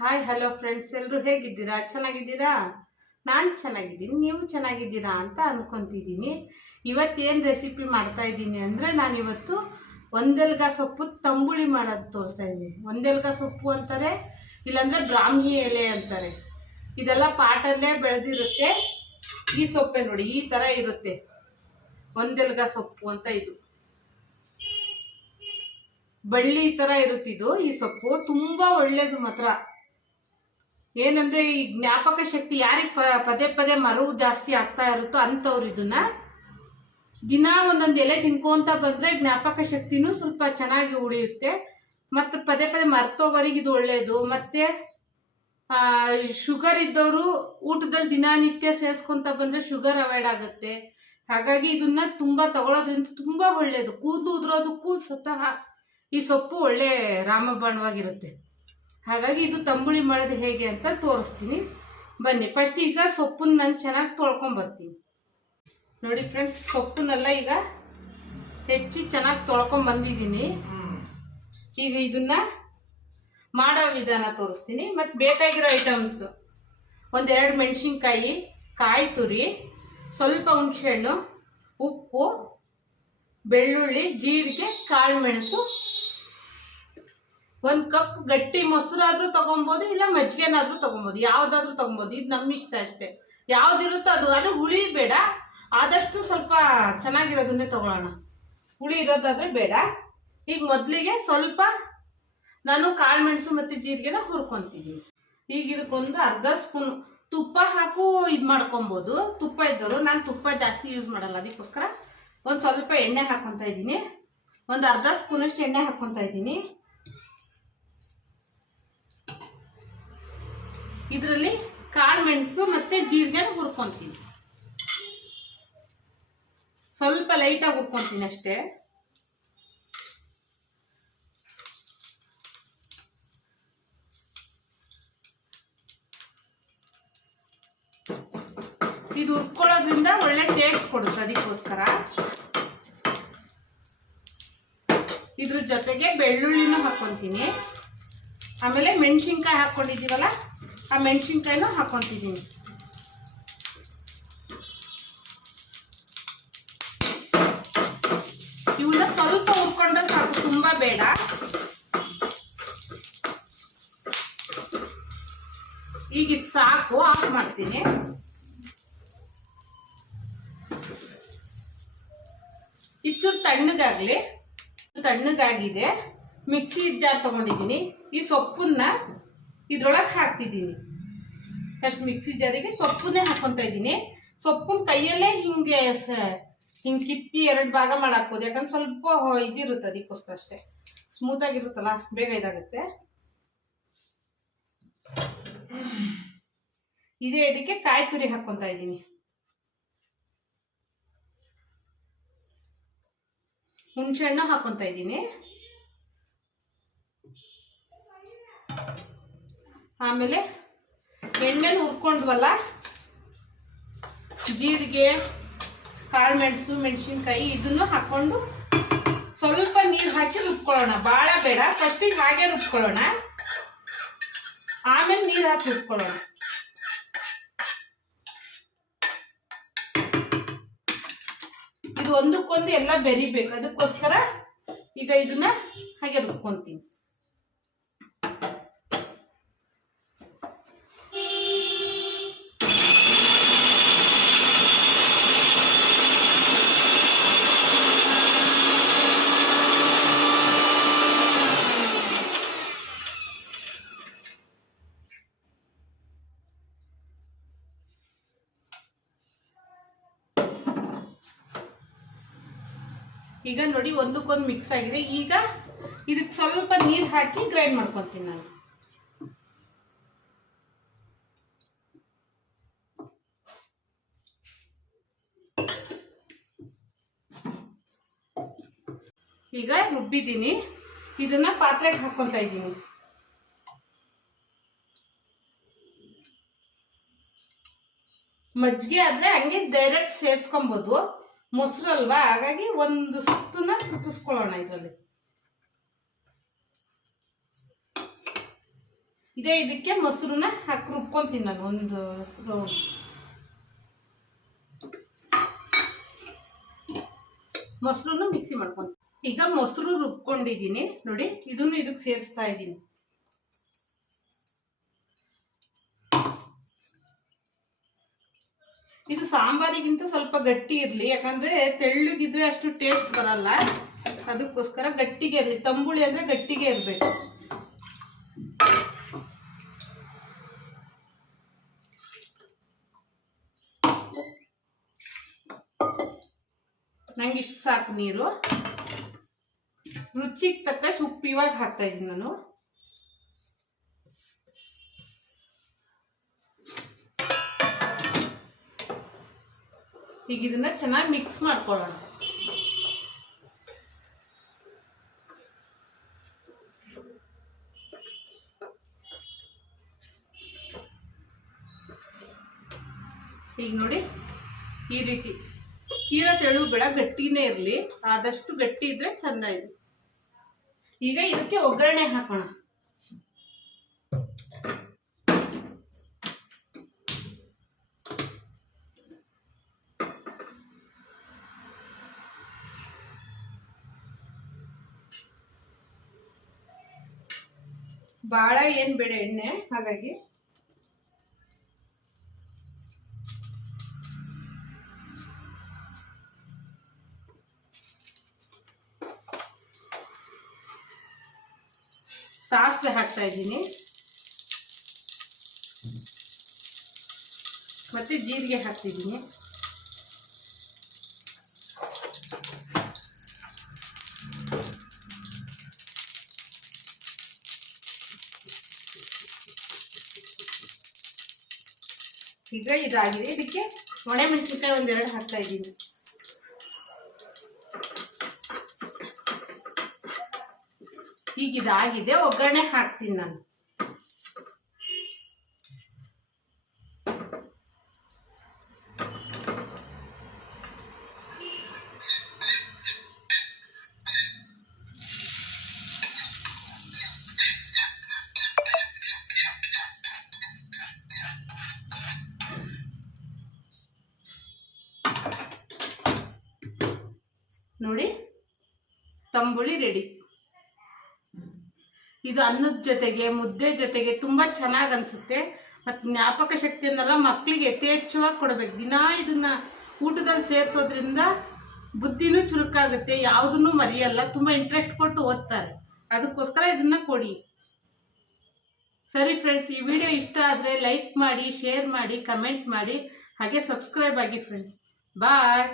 Hi hello friends, ಎಲ್ಲರೂ ಹೇಗಿದ್ದೀರಾ? ಚೆನ್ನಾಗಿದ್ದೀರಾ? ನಾನು ಚೆನ್ನಾಗಿದ್ದೀನಿ, ನೀವು ಚೆನ್ನಾಗಿದ್ದೀರಾ ಅಂತ ಅಂದ್ಕೊತಿದ್ದೀನಿ. ಇವತ್ತೇನು ರೆಸಿಪಿ ಮಾಡ್ತಾ ಇದ್ದೀನಿ ಅಂದರೆ, ನಾನಿವತ್ತು ಒಂದೆಲ್ಗ ಸೊಪ್ಪು ತಂಬುಳಿ ಮಾಡೋದು ತೋರಿಸ್ತಾ ಇದ್ದೀನಿ. ಒಂದೆಲ್ಗ ಸೊಪ್ಪು ಅಂತಾರೆ, ಇಲ್ಲಾಂದರೆ ಬ್ರಾಹ್ಮಿ ಎಲೆ ಅಂತಾರೆ. ಇದೆಲ್ಲ ಪಾಟಲ್ಲೇ ಬೆಳೆದಿರುತ್ತೆ. ಈ ಸೊಪ್ಪೆ ನೋಡಿ, ಈ ಥರ ಇರುತ್ತೆ ಒಂದೆಲ್ಗ ಸೊಪ್ಪು ಅಂತ. ಇದು ಬಳ್ಳಿ ಥರ ಇರುತ್ತಿದ್ದು. ಈ ಸೊಪ್ಪು ತುಂಬ ಒಳ್ಳೆಯದು ಮಾತ್ರ. ಏನಂದರೆ, ಈ ಜ್ಞಾಪಕ ಶಕ್ತಿ ಯಾರಿಗೆ ಪದೇ ಪದೇ ಮರವು ಜಾಸ್ತಿ ಆಗ್ತಾ ಇರುತ್ತೋ ಅಂಥವ್ರು ಇದನ್ನ ದಿನ ಒಂದೊಂದು ಎಲೆ ತಿನ್ಕೊಂತ ಬಂದರೆ ಜ್ಞಾಪಕ ಶಕ್ತಿನೂ ಸ್ವಲ್ಪ ಚೆನ್ನಾಗಿ ಉಳಿಯುತ್ತೆ. ಮತ್ತು ಪದೇ ಪದೇ ಮರ್ತೋಗೋರಿಗೆ ಇದು ಒಳ್ಳೆಯದು. ಮತ್ತು ಶುಗರ್ ಇದ್ದವರು ಊಟದಲ್ಲಿ ದಿನನಿತ್ಯ ಸೇರಿಸ್ಕೊತ ಬಂದರೆ ಶುಗರ್ ಅವಾಯ್ಡ್ ಆಗುತ್ತೆ. ಹಾಗಾಗಿ ಇದನ್ನ ತುಂಬ ತಗೊಳ್ಳೋದ್ರಿಂದ ತುಂಬ ಒಳ್ಳೆಯದು. ಕೂದಲು ಉದುರೋದಕ್ಕೂ ಸ್ವತಃ ಈ ಸೊಪ್ಪು ಒಳ್ಳೆ ರಾಮಬಾಣವಾಗಿರುತ್ತೆ. ಹಾಗಾಗಿ ಇದು ತಂಬುಳಿ ಮಾಡೋದು ಹೇಗೆ ಅಂತ ತೋರಿಸ್ತೀನಿ, ಬನ್ನಿ. ಫಸ್ಟ್ ಈಗ ಸೊಪ್ಪನ್ನ ನಾನು ಚೆನ್ನಾಗಿ ತೊಳ್ಕೊಂಬರ್ತೀನಿ. ನೋಡಿ ಫ್ರೆಂಡ್ಸ್, ಸೊಪ್ಪನ್ನೆಲ್ಲ ಈಗ ಹೆಚ್ಚಿ ಚೆನ್ನಾಗಿ ತೊಳ್ಕೊಂಬಂದಿದ್ದೀನಿ. ಈಗ ಇದನ್ನ ಮಾಡೋ ವಿಧಾನ ತೋರಿಸ್ತೀನಿ. ಮತ್ತು ಬೇಕಾಗಿರೋ ಐಟಮ್ಸು: ಒಂದೆರಡು ಮೆಣಸಿನ್ಕಾಯಿ, ಕಾಯಿ ತುರಿ, ಸ್ವಲ್ಪ ಹುಣಸೆಹಣ್ಣು, ಉಪ್ಪು, ಬೆಳ್ಳುಳ್ಳಿ, ಜೀರಿಗೆ, ಕಾಳು ಮೆಣಸು, ಒಂದು ಕಪ್ ಗಟ್ಟಿ ಮೊಸರು ಆದರೂ ತೊಗೊಬೋದು, ಇಲ್ಲ ಮಜ್ಜಿಗೆನಾದರೂ ತೊಗೊಬೋದು, ಯಾವುದಾದ್ರೂ ತೊಗೊಬೋದು. ಇದು ನಮ್ಮ ಇಷ್ಟ ಅಷ್ಟೇ, ಯಾವುದಿರುತ್ತೋ ಅದು. ಆದರೆ ಹುಳಿ ಬೇಡ, ಆದಷ್ಟು ಸ್ವಲ್ಪ ಚೆನ್ನಾಗಿರೋದನ್ನೇ ತೊಗೊಳ್ಳೋಣ. ಹುಳಿ ಇರೋದಾದರೆ ಬೇಡ. ಈಗ ಮೊದಲಿಗೆ ಸ್ವಲ್ಪ ನಾನು ಕಾಳು ಮೆಣಸು ಮತ್ತು ಜೀರಿಗೆನ ಹುರ್ಕೊತಿದ್ದೀನಿ. ಈಗ ಇದಕ್ಕೊಂದು ಅರ್ಧ ಸ್ಪೂನ್ ತುಪ್ಪ ಹಾಕು ಇದು ಮಾಡ್ಕೊಬೋದು, ತುಪ್ಪ ಇದ್ದವರು. ನಾನು ತುಪ್ಪ ಜಾಸ್ತಿ ಯೂಸ್ ಮಾಡಲ್ಲ, ಅದಕ್ಕೋಸ್ಕರ ಒಂದು ಸ್ವಲ್ಪ ಎಣ್ಣೆ ಹಾಕ್ಕೊತಾ ಇದ್ದೀನಿ. ಒಂದು ಅರ್ಧ ಸ್ಪೂನಷ್ಟು ಎಣ್ಣೆ ಹಾಕ್ಕೊತಾ ಇದ್ದೀನಿ. ಇದರಲ್ಲಿ ಕಾಳು ಮೆಣಸು ಮತ್ತು ಜೀರಿಗೆನ ಹುರ್ಕೊತೀನಿ. ಸ್ವಲ್ಪ ಲೈಟಾಗಿ ಹುರ್ಕೊತೀನಿ ಅಷ್ಟೇ. ಇದು ಹುರ್ಕೊಳ್ಳೋದ್ರಿಂದ ಒಳ್ಳೆ ಟೇಸ್ಟ್ ಕೊಡುತ್ತೆ, ಅದಕ್ಕೋಸ್ಕರ. ಇದ್ರ ಜೊತೆಗೆ ಬೆಳ್ಳುಳ್ಳಿನೂ ಹಾಕ್ಕೊತೀನಿ. ಆಮೇಲೆ ಮೆಣಸಿನ್ಕಾಯಿ ಹಾಕ್ಕೊಂಡಿದ್ದೀವಲ್ಲ, ಆ ಮೆಣಸಿನ್ಕಾಯಿನೂ ಹಾಕ್ಕೊತಿದ್ದೀನಿ. ಇವನ್ನ ಸ್ವಲ್ಪ ಹುರ್ಕೊಂಡ್ರೆ ಸಾಕು, ತುಂಬ ಬೇಡ. ಈಗ ಇದು ಸಾಕು, ಆಫ್ ಮಾಡ್ತೀನಿ. ಇಚ್ಚೂರು ತಣ್ಣಗಾಗಿದೆ. ಮಿಕ್ಸಿ ಜಾರ್ ತೊಗೊಂಡಿದ್ದೀನಿ. ಈ ಸೊಪ್ಪನ್ನ ಇದ್ರೊಳಗೆ ಹಾಕ್ತಿದ್ದೀನಿ. ಫಸ್ಟ್ ಮಿಕ್ಸಿ ಜಾರಿಗೆ ಸೊಪ್ಪನ್ನೇ ಹಾಕ್ಕೊತಾ ಇದ್ದೀನಿ. ಸೊಪ್ಪನ್ನ ಕೈಯಲ್ಲೇ ಹಿಂಗೆ ಕಿತ್ತಿ ಎರಡು ಭಾಗ ಮಾಡಾಕ್ಬೋದು, ಯಾಕಂದ್ರೆ ಸ್ವಲ್ಪ ಇದಿರುತ್ತೆ, ಅದಕ್ಕೋಸ್ಕರ ಅಷ್ಟೇ. ಸ್ಮೂತಾಗಿರುತ್ತಲ್ಲ, ಬೇಗ ಇದಾಗುತ್ತೆ. ಇದೇ ಇದಕ್ಕೆ ಕಾಯಿ ತುರಿ ಹಾಕ್ಕೊತಾ ಇದ್ದೀನಿ. ಹುಣಸೆಹಣ್ಣು ಹಾಕ್ಕೊತಾ ಇದ್ದೀನಿ. ಆಮೇಲೆ ಎಣ್ಣೆನ ಹುರ್ಕೊಂಡ್ವಲ್ಲ, ಜೀರಿಗೆ, ಕಾಳು ಮೆಣಸು, ಮೆಣಸಿನ್ಕಾಯಿ ಇದನ್ನು ಹಾಕ್ಕೊಂಡು ಸ್ವಲ್ಪ ನೀರು ಹಾಕಿ ರುಬ್ಕೊಳ್ಳೋಣ. ಭಾಳ ಬೇಡ, ಫಸ್ಟಿಗೆ ಹಾಗೆ ರುಬ್ಕೊಳ್ಳೋಣ, ಆಮೇಲೆ ನೀರು ಹಾಕಿ ರುಬ್ಕೊಳ್ಳೋಣ. ಇದು ಒಂದಕ್ಕೊಂದು ಎಲ್ಲ ಬೆರಿಬೇಕು, ಅದಕ್ಕೋಸ್ಕರ ಈಗ ಇದನ್ನ ಹಾಗೆ ರುಬ್ಕೊಂತೀನಿ. ಈಗ ನೋಡಿ, ಒಂದಕ್ಕೊಂದು ಮಿಕ್ಸ್ ಆಗಿದೆ. ಈಗ ಇದಕ್ಕೆ ಸ್ವಲ್ಪ ನೀರು ಹಾಕಿ ಗ್ರೈಂಡ್ ಮಾಡ್ಕೊತೀನಿ ನಾನು. ಈಗ ರುಬ್ಬಿದ್ದೀನಿ, ಇದನ್ನ ಪಾತ್ರೆಗೆ ಹಾಕ್ಕೊತಾ ಇದ್ದೀನಿ. ಮಜ್ಜಿಗೆ ಆದ್ರೆ ಹಂಗೆ ಡೈರೆಕ್ಟ್ ಸೇರಿಸ್ಕೊಬೋದು, ಮೊಸರು ಅಲ್ವಾ, ಹಾಗಾಗಿ ಒಂದು ಸುತ್ತನ್ನ ಸುತ್ತಿಸ್ಕೊಳ್ಳೋಣ ಇದರಲ್ಲಿ. ಇದಕ್ಕೆ ಮೊಸರನ್ನ ಹಾಕಿ ರುಬ್ಕೊಂತೀನಿ ನಾನು ಒಂದು ರೌಂಡ್. ಮೊಸರನ್ನು ಮಿಕ್ಸಿ ಮಾಡ್ಕೊಂತೀನಿ. ಈಗ ಮೊಸರು ರುಬ್ಕೊಂಡಿದ್ದೀನಿ ನೋಡಿ, ಇದನ್ನು ಇದಕ್ಕೆ ಸೇರಿಸ್ತಾ ಇದ್ದೀನಿ. ಇದು ಸಾಂಬಾರಿಗಿಂತ ಸ್ವಲ್ಪ ಗಟ್ಟಿ ಇರಲಿ, ಯಾಕಂದ್ರೆ ತೆಳ್ಳಗಿದ್ರೆ ಅಷ್ಟು ಟೇಸ್ಟ್ ಬರಲ್ಲ. ಅದಕ್ಕೋಸ್ಕರ ಗಟ್ಟಿಗೆ ಇರಲಿ. ತಂಬುಳಿ ಅಂದ್ರೆ ಗಟ್ಟಿಗೆ ಇರಬೇಕು. ನಂಗೆ ಇಷ್ಟು ಸಾಕು ನೀರು. ರುಚಿಗೆ ತಕ್ಕಷ್ಟು ಉಪ್ಪು ಇವಾಗ ಹಾಕ್ತಾ ಇದ್ದೀನಿ ನಾನು. ಈಗ ಇದನ್ನ ಚೆನ್ನಾಗಿ ಮಿಕ್ಸ್ ಮಾಡ್ಕೊಳ್ಳೋಣ. ಈಗ ನೋಡಿ ಈ ರೀತಿ ತೀರಾ ತೆಳು ಬೇಡ, ಗಟ್ಟಿನೇ ಇರಲಿ. ಆದಷ್ಟು ಗಟ್ಟಿ ಇದ್ರೆ ಚೆಂದ ಇದೆ. ಈಗ ಇದಕ್ಕೆ ಒಗ್ಗರಣೆ ಹಾಕೋಣ. ಭಾಳ ಏನು ಬೇಡ ಎಣ್ಣೆ, ಹಾಗಾಗಿ ಸಾಸಿವೆ ಹಾಕ್ತಾ ಇದ್ದೀನಿ, ಮತ್ತೆ ಜೀರಿಗೆ ಹಾಕ್ತಿದ್ದೀನಿ. ಈಗ ಇದಾಗಿದೆ. ಇದಕ್ಕೆ ಒಣಮೆಣಸಿನಕಾಯಿ ಒಂದೆರಡು ಹಾಕ್ತಾ ಇದ್ದೀನಿ. ಈಗ ಇದಾಗಿದೆ, ಒಗ್ಗರಣೆ ಹಾಕ್ತೀನಿ ನಾನು. ನೋಡಿ, ತಂಬುಳಿ ರೆಡಿ. ಇದು ಅನ್ನದ ಜೊತೆಗೆ ಮುದ್ದೆ ಜೊತೆಗೆ ತುಂಬ ಚೆನ್ನಾಗಿ ಅನಿಸುತ್ತೆ. ಮತ್ತು ಜ್ಞಾಪಕ ಶಕ್ತಿಯನ್ನೆಲ್ಲ ಮಕ್ಕಳಿಗೆ ಯಥೇಚ್ಛವಾಗಿ ಕೊಡಬೇಕು. ದಿನ ಇದನ್ನು ಊಟದಲ್ಲಿ ಸೇರಿಸೋದ್ರಿಂದ ಬುದ್ಧಿನೂ ಚುರುಕಾಗುತ್ತೆ, ಯಾವುದನ್ನು ಮರೆಯಲ್ಲ, ತುಂಬ ಇಂಟ್ರೆಸ್ಟ್ ಕೊಟ್ಟು ಓದ್ತಾರೆ. ಅದಕ್ಕೋಸ್ಕರ ಇದನ್ನು ಕೊಡಿ. ಸರಿ ಫ್ರೆಂಡ್ಸ್, ಈ ವಿಡಿಯೋ ಇಷ್ಟ ಆದರೆ ಲೈಕ್ ಮಾಡಿ, ಶೇರ್ ಮಾಡಿ, ಕಮೆಂಟ್ ಮಾಡಿ, ಹಾಗೆ ಸಬ್ಸ್ಕ್ರೈಬ್ ಆಗಿ ಫ್ರೆಂಡ್ಸ್. ಬಾಯ್.